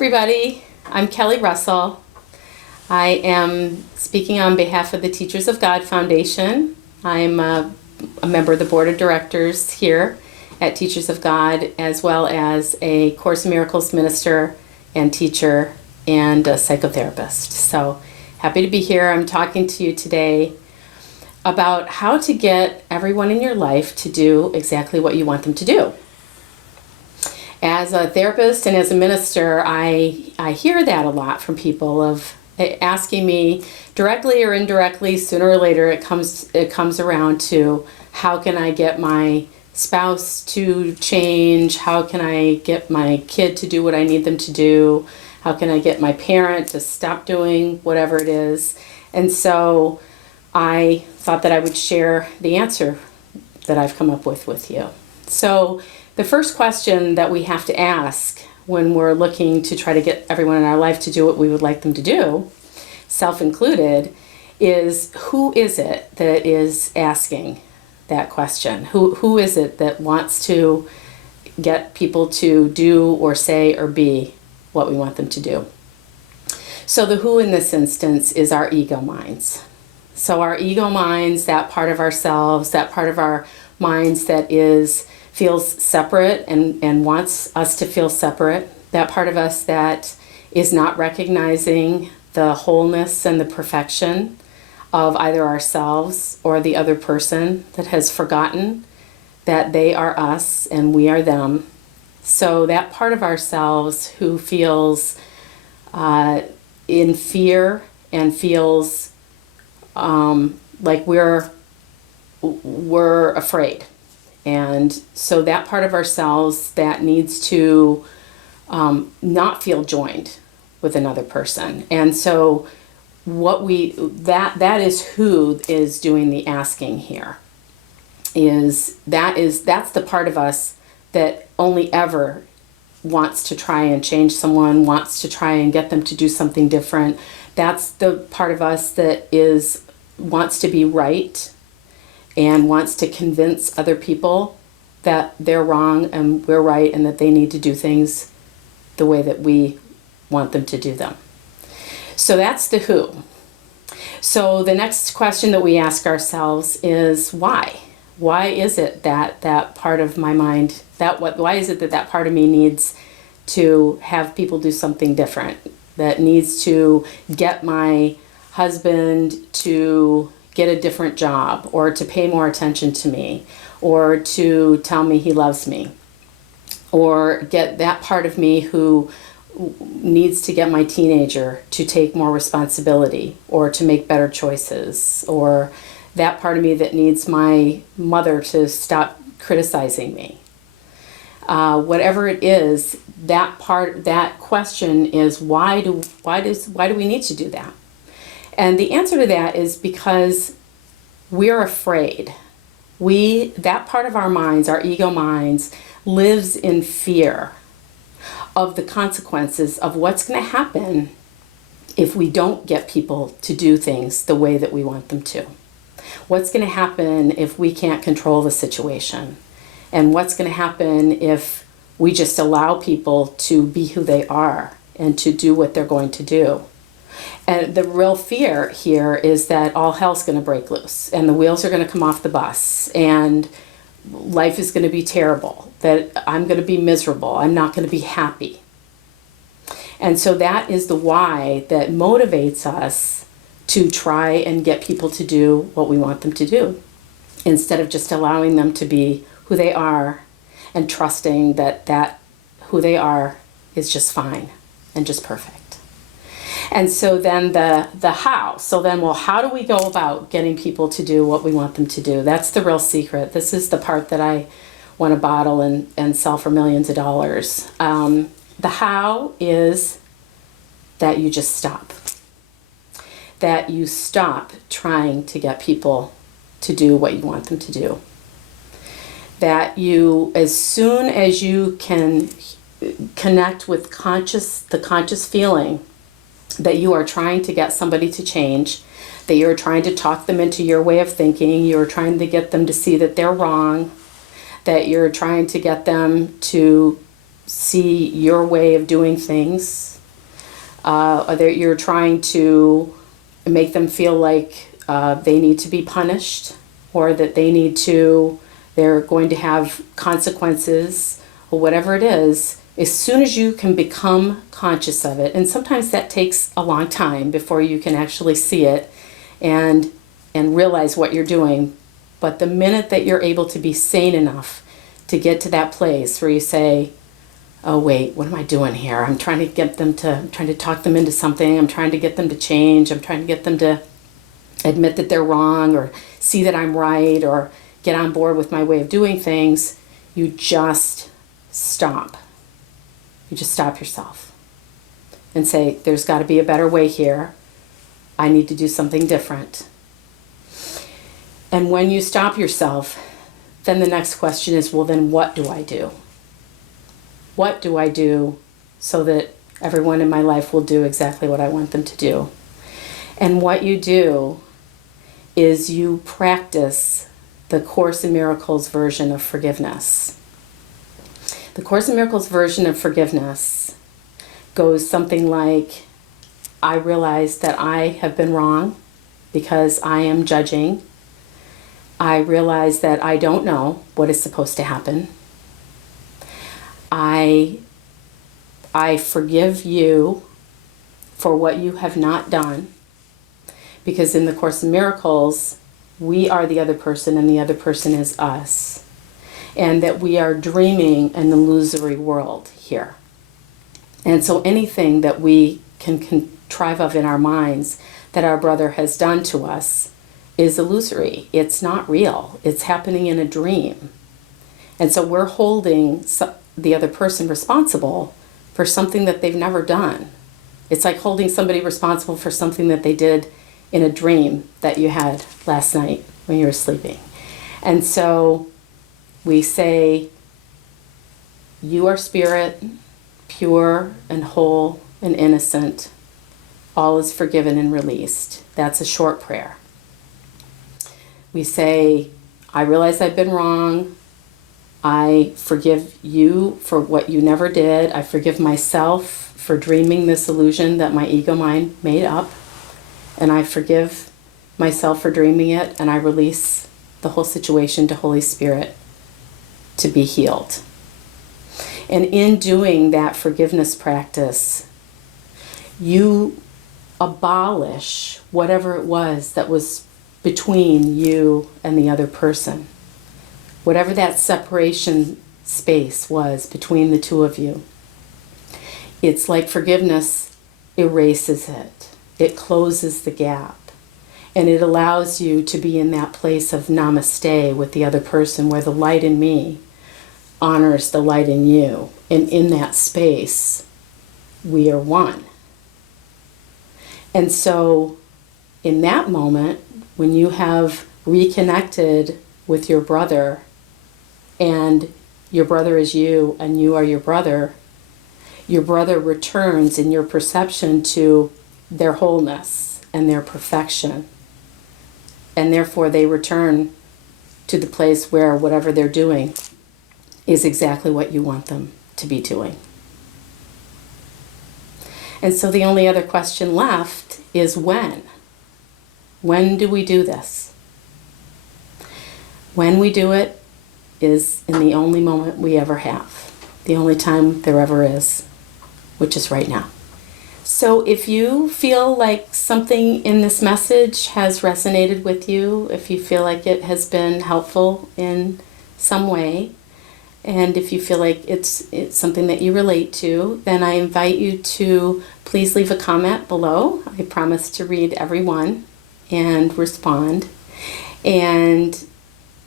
everybody. I'm Kelly Russell. I am speaking on behalf of the Teachers of God Foundation. I'm a member of the board of directors here at Teachers of God, as well as a Course in Miracles minister and teacher and a psychotherapist. So happy to be here. I'm talking to you today about how to get everyone in your life to do exactly what you want them to do. As a therapist and as a minister, I hear that a lot from people of asking me directly or indirectly. Sooner or later, it comes around to how can I get my spouse to change? How can I get my kid to do what I need them to do? How can I get my parent to stop doing whatever it is? And so I thought that I would share the answer that I've come up with you. So the first question that we have to ask when we're looking to try to get everyone in our life to do what we would like them to do, self included, is who is it that is asking that question? Who is it that wants to get people to do or say or be what we want them to do? So the who in this instance is our ego minds. So our ego minds, that part of ourselves, that part of our minds that feels separate and wants us to feel separate, that part of us that is not recognizing the wholeness and the perfection of either ourselves or the other person, that has forgotten that they are us and we are them. So that part of ourselves who feels in fear and feels like we're afraid. And so that part of ourselves that needs to not feel joined with another person. And so that is who is doing the asking here. That's the part of us that only ever wants to try and change someone, wants to try and get them to do something different. That's the part of us that wants to be right and wants to convince other people that they're wrong and we're right and that they need to do things the way that we want them to do them. So that's the who. So the next question that we ask ourselves is why? Why is it that part of my mind, why is it that part of me needs to have people do something different, that needs to get my husband to get a different job, or to pay more attention to me, or to tell me he loves me, or get that part of me who needs to get my teenager to take more responsibility or to make better choices, or that part of me that needs my mother to stop criticizing me. Whatever it is, that question is why do we need to do that? And the answer to that is because we're afraid. That part of our minds, our ego minds, lives in fear of the consequences of what's going to happen if we don't get people to do things the way that we want them to. What's going to happen if we can't control the situation? And what's going to happen if we just allow people to be who they are and to do what they're going to do? And the real fear here is that all hell's going to break loose and the wheels are going to come off the bus and life is going to be terrible, that I'm going to be miserable, I'm not going to be happy. And so that is the why that motivates us to try and get people to do what we want them to do, instead of just allowing them to be who they are and trusting that who they are is just fine and just perfect. And so then the how. So then, well, how do we go about getting people to do what we want them to do? That's the real secret. This is the part that I want to bottle and sell for millions of dollars. The how is that you just stop. That you stop trying to get people to do what you want them to do. That you, as soon as you can connect with the conscious feeling that you are trying to get somebody to change, that you're trying to talk them into your way of thinking, you're trying to get them to see that they're wrong, that you're trying to get them to see your way of doing things, or that you're trying to make them feel like they need to be punished, or that they're going to have consequences, or whatever it is, as soon as you can become conscious of it, and sometimes that takes a long time before you can actually see it and realize what you're doing. But the minute that you're able to be sane enough to get to that place where you say, oh wait, what am I doing here? I'm trying to talk them into something. I'm trying to get them to change. I'm trying to get them to admit that they're wrong, or see that I'm right, or get on board with my way of doing things. You just stop. You just stop yourself and say, there's got to be a better way here. I need to do something different. And when you stop yourself, then the next question is, well, then what do I do? What do I do so that everyone in my life will do exactly what I want them to do? And what you do is you practice the Course in Miracles version of forgiveness. The Course in Miracles version of forgiveness goes something like, I realize that I have been wrong because I am judging. I realize that I don't know what is supposed to happen. I forgive you for what you have not done, because in the Course in Miracles, we are the other person and the other person is us, and that we are dreaming an illusory world here. And so anything that we can contrive of in our minds that our brother has done to us is illusory. It's not real. It's happening in a dream. And so we're holding the other person responsible for something that they've never done. It's like holding somebody responsible for something that they did in a dream that you had last night when you were sleeping. And so we say, you are spirit, pure and whole and innocent. All is forgiven and released. That's a short prayer. We say, I realize I've been wrong. I forgive you for what you never did. I forgive myself for dreaming this illusion that my ego mind made up. And I forgive myself for dreaming it, and I release the whole situation to Holy Spirit to be healed. And in doing that forgiveness practice, you abolish whatever it was that was between you and the other person. Whatever that separation space was between the two of you. It's like forgiveness erases it. It closes the gap. And it allows you to be in that place of namaste with the other person, where the light in me honors the light in you. And in that space, we are one. And so in that moment, when you have reconnected with your brother, and your brother is you and you are your brother returns in your perception to their wholeness and their perfection. And therefore they return to the place where whatever they're doing is exactly what you want them to be doing. And so the only other question left is when. When do we do this? When we do it is in the only moment we ever have. The only time there ever is, which is right now. So if you feel like something in this message has resonated with you, if you feel like it has been helpful in some way, and if you feel like it's something that you relate to, then I invite you to please leave a comment below. I promise to read every one and respond. And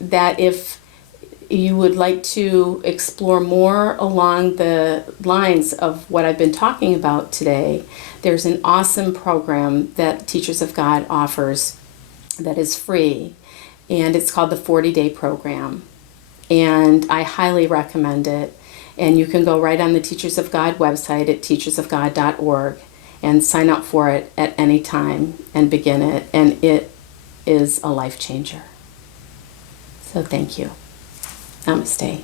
that if you would like to explore more along the lines of what I've been talking about today, there's an awesome program that Teachers of God offers that is free, and it's called the 40-Day Program. And I highly recommend it. And you can go right on the Teachers of God website at teachersofgod.org and sign up for it at any time and begin it. And it is a life changer. So thank you. Namaste.